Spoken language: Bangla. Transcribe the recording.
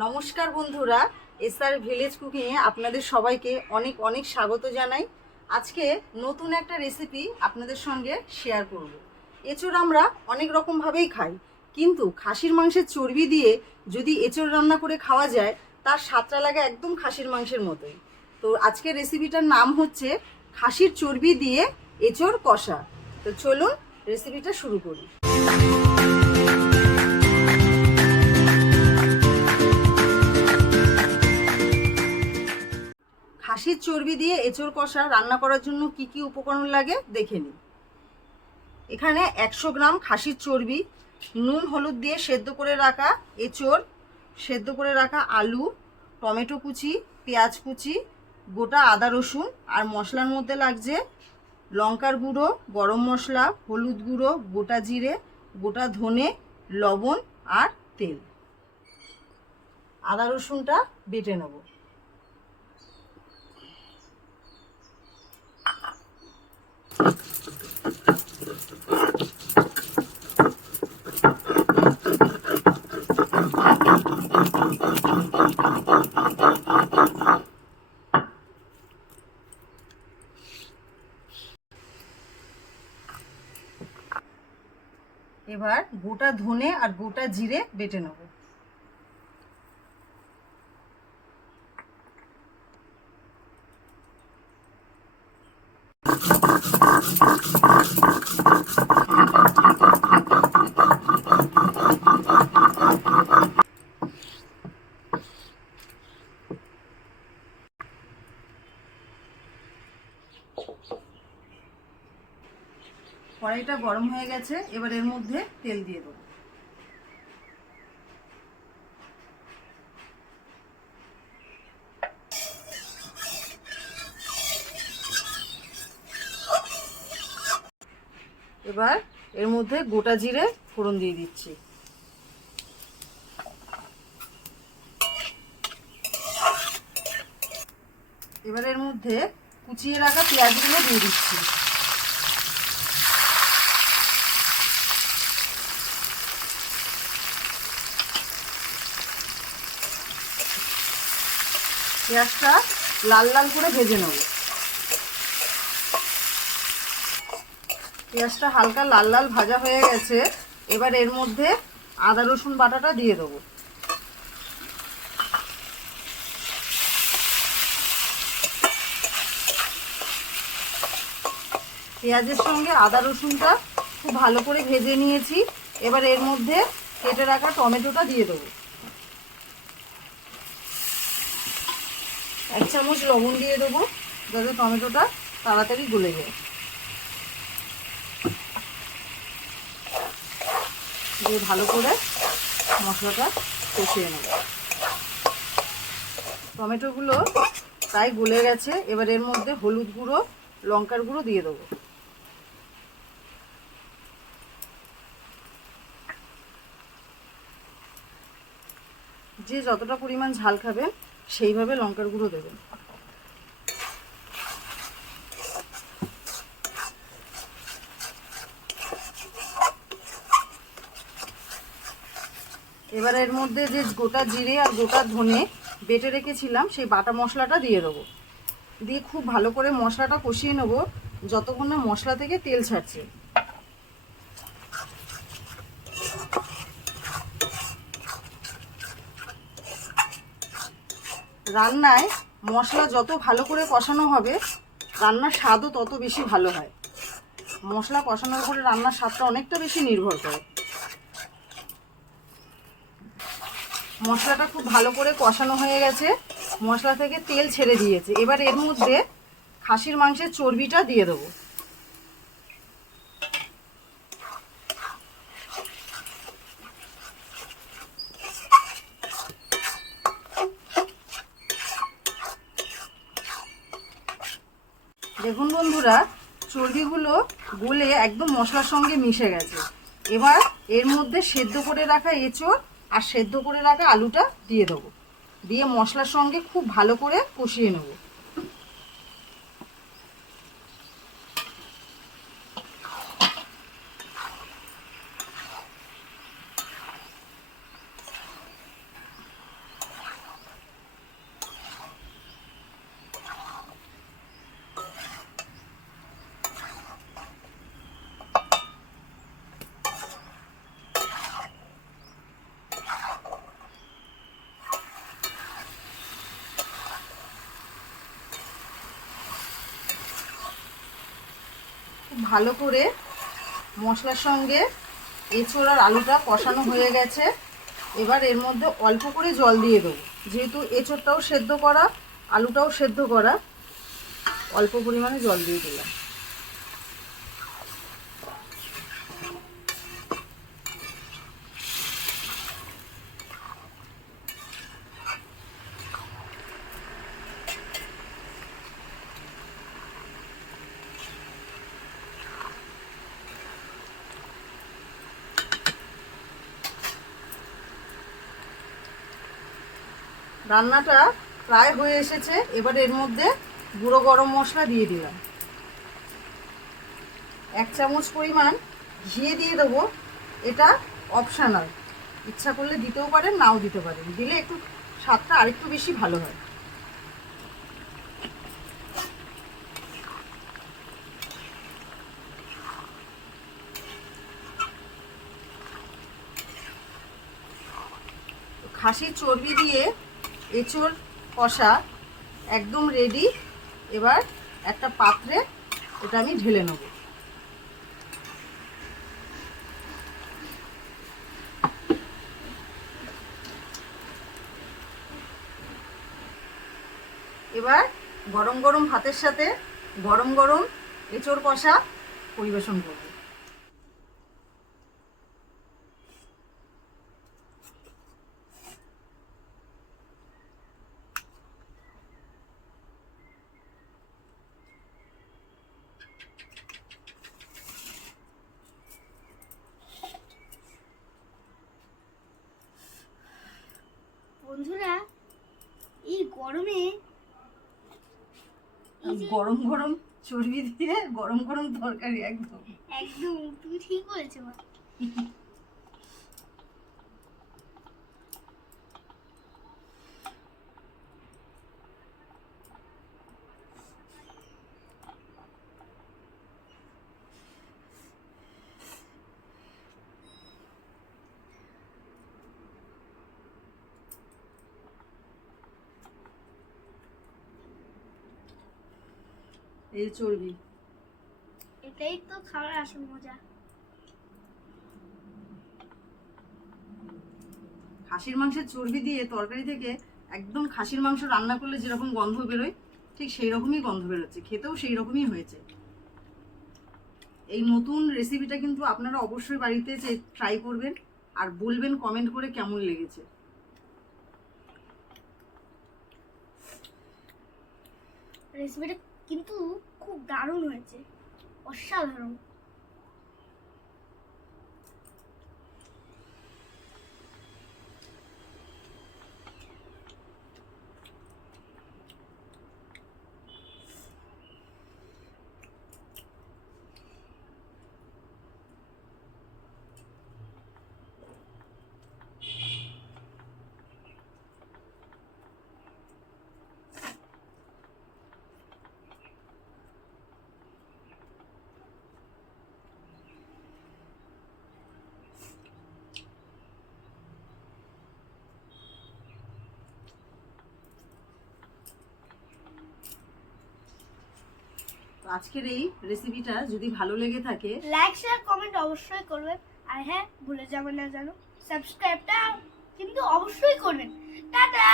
নমস্কার বন্ধুরা, এসআর ভিলেজ কুকিংয়ে আপনাদের সবাইকে অনেক অনেক স্বাগত জানাই। আজকে নতুন একটা রেসিপি আপনাদের সঙ্গে শেয়ার করব। এঁচোড় আমরা অনেক রকমভাবেই খাই, কিন্তু খাসির মাংসের চর্বি দিয়ে যদি এঁচোড় রান্না করে খাওয়া যায় তার স্বাদটা লাগে একদম খাসির মাংসের মতোই। তো আজকের রেসিপিটার নাম হচ্ছে খাসির চর্বি দিয়ে এঁচোড় কষা। তো চলুন রেসিপিটা শুরু করি। খাসির চর্বি দিয়ে এঁচোড় কষা রান্না করার জন্য কি কি উপকরণ লাগে দেখে নিই। এখানে 100 গ্রাম খাসির চর্বি, নুন হলুদ দিয়ে সেদ্ধ করে রাখা এঁচোড়, সেদ্ধ করে রাখা আলু, টমেটো কুচি, পেঁয়াজ কুচি, গোটা আদা রসুন, আর মশলার মধ্যে লাগছে লঙ্কার গুঁড়ো, গরম মশলা, হলুদ গুঁড়ো, গোটা জিরে, গোটা ধনে, লবণ আর তেল। আদা রসুনটা বেটে নেব। এবার গোটা ধনে আর গোটা জিরে বেটে নেব। কড়াইটা গরম হয়ে গেছে, এবার এর মধ্যে তেল দিয়ে দেবো। এবার এর মধ্যে গোটা জিরে ফোড়ন দিয়ে দিচ্ছি। এবার এর মধ্যে কুচিয়ে রাখা পেঁয়াজগুলো দিয়ে দিচ্ছি। পেঁয়াজটা লাল লাল করে ভেজে নেব। পেঁয়াজটা হালকা লাল লাল ভাজা হয়ে গেছে, এবার এর মধ্যে আদা রসুন বাটাটা দিয়ে দেবো। পেঁয়াজের সঙ্গে আদা রসুনটা খুব ভালো করে ভেজে নিয়েছি। এবার এর মধ্যে কেটে রাখা টমেটোটা দিয়ে দেবো। 1 চামচ লবণ দিয়ে দেবো যাতে টমেটোটা তাড়াতাড়ি গলে যায়। দিয়ে ভালো করে মশলাটা কষিয়ে নেব। টমেটোগুলো প্রায় গলে গেছে, এবার এর মধ্যে হলুদ গুঁড়ো, লঙ্কার গুঁড়ো দিয়ে দেবো। যে যতটা পরিমাণ ঝাল খাবেন সেইভাবে লঙ্কার গুঁড়ো দেবেন। এবার এর মধ্যে যে গোটা জিরে আর গোটা ধনে বেটে রেখেছিলাম সেই বাটা মশলাটা দিয়ে দেবো। দিয়ে খুব ভালো করে মশলাটা কষিয়ে নেব যতক্ষণ না মশলা থেকে তেল ছাড়ছে। রান্নায় মশলা যত ভালো করে কষানো হবে রান্নার স্বাদও তত বেশি ভালো হয়। মশলা কষানোর উপরে রান্নার স্বাদটা অনেকটা বেশি নির্ভর করে। মশলাটা খুব ভালো করে কষানো হয়ে গেছে, মশলা থেকে তেল ছেড়ে দিয়েছে। এবার এর মধ্যে খাসির মাংসের চর্বিটা দিয়ে দেবো। দেখুন বন্ধুরা, চর্বিগুলো গলে একদম মশলার সঙ্গে মিশে গেছে। এবার এর মধ্যে সেদ্ধ করে রাখা এঁচোড় আর সেদ্ধ করে রাখা আলুটা দিয়ে দেবো। দিয়ে মশলার সঙ্গে খুব ভালো করে কষিয়ে নেব। ভালো করে মশলার সঙ্গে এঁচোড় আর আলুটা কষানো হয়ে গেছে। এবার এর মধ্যে অল্প করে জল দিয়ে দেবো, যেহেতু এঁচোড়টাও সেদ্ধ করা, আলুটাও সেদ্ধ করা, অল্প পরিমাণে জল দিয়ে দিলাম। রান্নাটা প্রায় হয়ে এসেছে। এবার এর মধ্যে গুঁড়ো গরম মশলা দিয়ে দিলাম, 1 চামচ পরিমাণ ঘি দিয়ে দেবো। এটা অপশনাল, ইচ্ছা করলে দিতেও পারেন, নাও দিতে পারেন, দিলে একটু স্বাদটা আরেকটু বেশি ভালো হয়। খাসির চর্বি দিয়ে এঁচোড় কষা একদম রেডি। এবার একটা পাত্রে এটা আমি ঢেলে নেব। এবার গরম গরম ভাতের সাথে গরম গরম এঁচোড় কষা পরিবেশন করব। বন্ধুরা, এই গরমে গরম গরম চর্বি দিয়ে গরম গরম তরকারি, একদম একদম তুমি ঠিক বলেছো। এই চর্বি, এটাই তো খাওয়ার আসল মজা। খাসির মাংসের চর্বি দিয়ে তরকারি থেকে একদম খাসির মাংস রান্না করলে যেরকম গন্ধ বেরোয়, ঠিক সেই রকমই গন্ধ বেরোচ্ছে, খেতেও সেই রকমই হয়েছে। এই নতুন রেসিপিটা কিন্তু আপনারা অবশ্যই বাড়িতে ট্রাই করবেন আর বলবেন কমেন্ট করে কেমন লেগেছে। রেসিপিটা কিন্তু খুব দারুণ হয়েছে, অসাধারণ। আজকের এই রেসিপিটা যদি ভালো লেগে থাকে, লাইক শেয়ার কমেন্ট অবশ্যই করবেন। আর হ্যাঁ, ভুলে যাবেন না যেন সাবস্ক্রাইবটা কিন্তু অবশ্যই করবেন। টাটা।